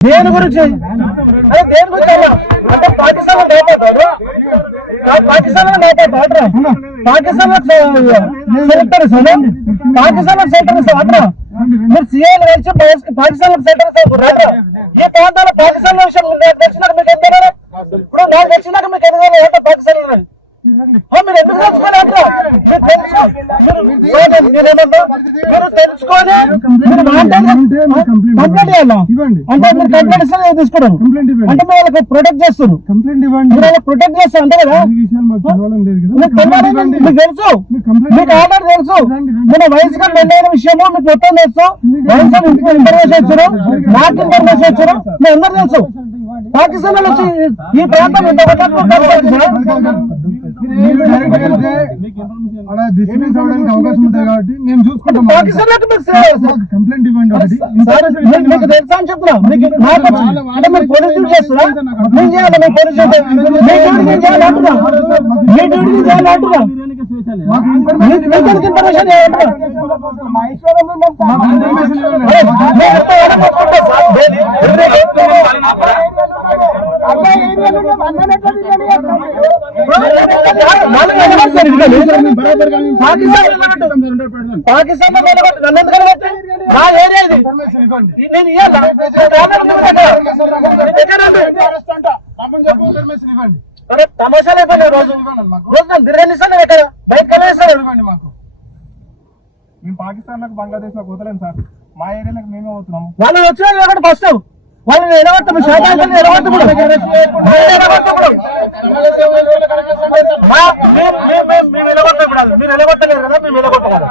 దేని గురించి దేని గురించి అంటే పాకిస్తాన్ కాపాడతారు, పాకిస్తాన్ కాపాడతారు, పాకిస్తాన్ సెంటర్ ఇస్తాను, పాకిస్తాన్ సెంటర్ ఇస్తాను అట్లా మీరు సీఎం కలిసి పాకిస్తాన్ సెంటర్ ఇస్తారు. ఈ ప్రాంతాల్లో పాకిస్తాన్ విషయం తెలిసినాక మీకు ఎంత ఇప్పుడు నాకు తెలిసినాక మీకు ఎంత పాకిస్తాన్ మీరు ఎందుకు తెలుసుకోవాలి అంటారు? మీరు తెలుసుకొని కంప్లైంట్ ఇవ్వాలా అంటే మీరు కంప్లైంట్ ఇస్తే తీసుకోవడం అంటే మీరు వాళ్ళకి ప్రొటెక్ట్ చేస్తారు, మీరు వాళ్ళకి ప్రొటెక్ట్ చేస్తారు అంతే కదా. మీకు తెలుసు, మీకు ఆల్రెడీ తెలుసు, మన వయసుగా పెళ్ళైన విషయము మీకు మొత్తం తెలుసు. వయసు ఇంటికి ఇన్ఫర్మేషన్ ఇచ్చారు, నాకు ఇన్ఫర్మేషన్ ఇచ్చారు, మీ అందరు తెలుసు. పాకిస్తాన్ లో వచ్చి ఈ ప్రాంతం ఎంత అవకాశం ఉంటాయి కాబట్టి మేము చూసుకుంటాం. కంప్లైంట్ ఇవ్వండి. మీకు తెలుసా అని చెప్తున్నా, అంటే మీరు పోలీస్ డ్యూటీ చేస్తున్నా, నేను చేయాలి మీ పోలీస్ డ్యూటీ, మీ డ్యూటీ నేను చేయాలి అంటున్నా, మీ డ్యూటీ నేను చేయాలి అంటున్నా, ఇన్ఫర్మేషన్ పాకిస్తాన్ లో నన్ను నా ఏరియా ఇది నేను తమాషాలు అయిపోయినాయి. రోజు రోజు నన్ను తిరగనిస్తాను, ఎక్కడ బయటకు వెళ్ళేస్తాను. మేము పాకిస్తాన్ లో బంగ్లాదేశ్ లో పోతలేం సార్, మా ఏరియాలకు మేమే పోతున్నాము. వాళ్ళు వచ్చిన ఫస్ట్ వాళ్ళని ఎలగొట్టము, శాతాన్ని ఎలగొట్టము, మేము ఎలగొట్టాం. మీరు ఎలగొట్టలేరు కదా, మేము ఎలగొట్టలేదు.